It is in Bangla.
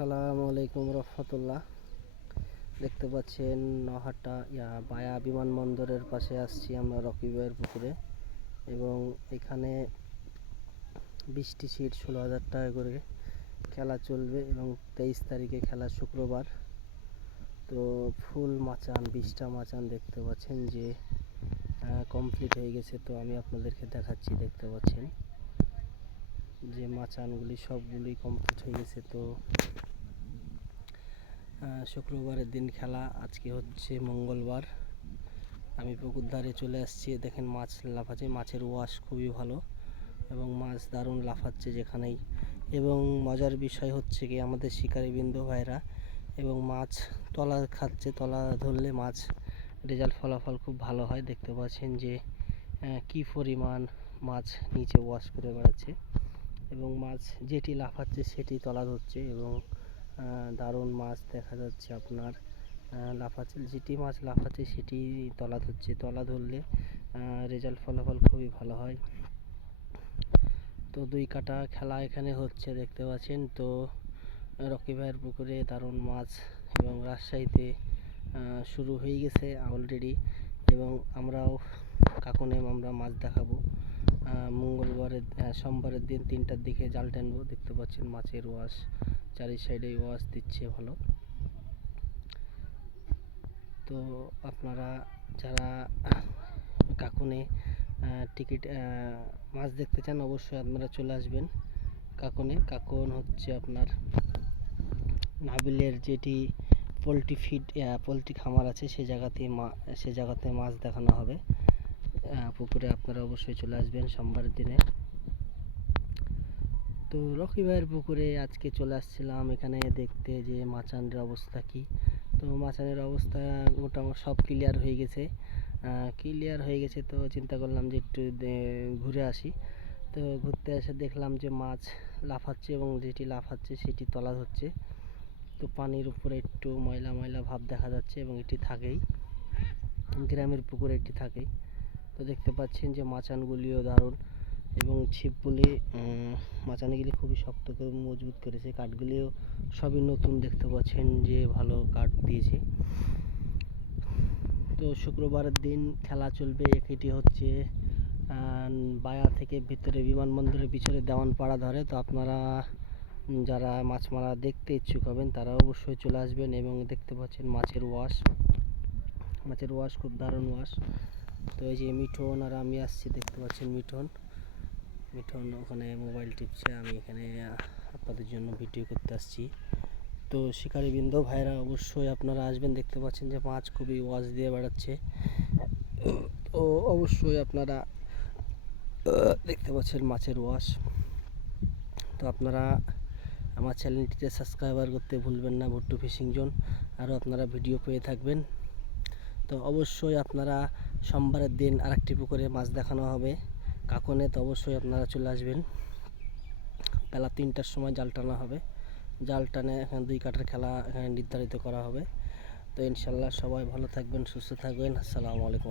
আসসালামু আলাইকুম রহমতুল্লাহ। দেখতে পাচ্ছেন নহাটা বায়া বিমানবন্দরের পাশে আসছি আমরা রকিবের পুকুরে, এবং এখানে 20টি সিট 16,000 টাকা করে খেলা চলবে, এবং 23 তারিখে খেলা শুক্রবার। তো ফুল মাচান 20টা মাচান দেখতে পাচ্ছেন যে কমপ্লিট হয়ে গেছে। তো আমি আপনাদেরকে দেখাচ্ছি, দেখতে পাচ্ছেন যে মাচানগুলি সবগুলি কমপ্লিট হয়ে গেছে। তো শুক্রবারের দিন খেলা, আজকে হচ্ছে মঙ্গলবার। আমি পুকুর ধারে চলে আসছি, দেখেন মাছ লাফাচ্ছে, মাছের ওয়াশ খুবই ভালো এবং মাছ দারুণ লাফাচ্ছে যেখানেই। এবং মজার বিষয় হচ্ছে কি, আমাদের শিকারী বিন্দু ভাইরা এবং মাছ তলা খাচ্ছে, তলা ধরলে মাছ রেজাল্ট ফলাফল খুব ভালো হয়। দেখতে পাচ্ছেন যে কি পরিমাণ মাছ নিচে ওয়াশ করে বেড়াচ্ছে, এবং মাছ যেটি লাফাচ্ছে সেটি তলা ধরছে, এবং দারুণ মাছ দেখা যাচ্ছে আপনার লাফাচ্ছে, যেটি মাছ লাফাচ্ছে সেটি তলা ধরছে। তলা ধরলে রেজাল্ট ফলাফল খুবই ভালো হয়। তো 2 কাটা খেলা এখানে হচ্ছে, দেখতে পাচ্ছেন। তো রকি ভাইয়ের পুকুরে দারুণ মাছ, এবং রাজশাহীতে শুরু হয়ে গেছে অলরেডি, এবং আমরাও কাকুনে আমরা মাছ দেখাবো সোমবারের দিন 3টার দিকে জাল টানবো। দেখতে পাচ্ছেন মাছের ওয়াশ চারি সাইডে ওয়াশ দিচ্ছে ভালো। তো আপনারা যারা কাকুনে টিকিট মাছ দেখতে চান, অবশ্যই আপনারা চলে আসবেন কাকুনে। কাকুন হচ্ছে আপনার নাবিলের যেটি পোলট্রি খামার আছে, সে জায়গাতে মাছ দেখানো হবে পুকুরে। আপনারা অবশ্যই চলে আসবেন সোমবারের দিনে। তো রকি ভাইয়ের পুকুরে আজকে চলে আসছিলাম এখানে দেখতে যে মাচানের অবস্থা কি। তো মাচানের অবস্থা মোটামুটি সব ক্লিয়ার হয়ে গেছে। তো চিন্তা করলাম যে একটু ঘুরে আসি। তো ঘুরতে এসে দেখলাম যে মাছ লাফাচ্ছে, এবং যেটি লাফাচ্ছে সেটি তলা ধরছে। তো পানির উপরে একটু ময়লা ময়লা ভাব দেখা যাচ্ছে, এবং এটি থাকেই, গ্রামের পুকুরে এটি থাকেই। তো দেখতে পাচ্ছেন যে মাচানগুলিও দারুণ, এবং ছিপগুলি মাচানগুলি খুবই শক্ত করে মজবুত করেছে। কাঠগুলিও সবই নতুন, দেখতে পাচ্ছেন যে ভালো কাঠ দিয়েছে। তো শুক্রবারের দিন খেলা চলবে, এটি হচ্ছে বায়া থেকে ভিতরে বিমানবন্দরের পিছনে দেওয়ানপাড়া ধরে। তো আপনারা যারা মাছ মারা দেখতে ইচ্ছুক হবেন তারা অবশ্যই চলে আসবেন। এবং দেখতে পাচ্ছেন মাছের ওয়াশ খুব দারুণ ওয়াশ। তো এই যে মিঠুন আর আমি আসছি, দেখতে পাচ্ছেন মিঠুন ওখানে মোবাইল টিপছে, আমি এখানে আপনাদের জন্য ভিডিও করতে আসছি। তো শিকারী বিন্দু ভাইরা অবশ্যই আপনারা আসবেন। দেখতে পাচ্ছেন যে মাছ খুবই ওয়াশ দিয়ে বেড়াচ্ছে। তো অবশ্যই আপনারা দেখতে পাচ্ছেন মাছের ওয়াশ। তো আপনারা আমার চ্যানেলটিতে সাবস্ক্রাইবার করতে ভুলবেন না, ভুট্টু ফিশিং জোন। আরও আপনারা ভিডিও পেয়ে থাকবেন। তো অবশ্যই আপনারা সোমবারের দিন আরেকটি পুকুরে মাছ দেখানো হবে কাকনে। তো অবশ্যই আপনারা চলে আসবেন। বেলা 3টার সময় জাল টানা হবে। জাল টানে এখানে 2 কাটার খেলা এখানে নির্ধারিত করা হবে। তো ইনশাল্লাহ সবাই ভালো থাকবেন, সুস্থ থাকবেন। আসসালামু আলাইকুম।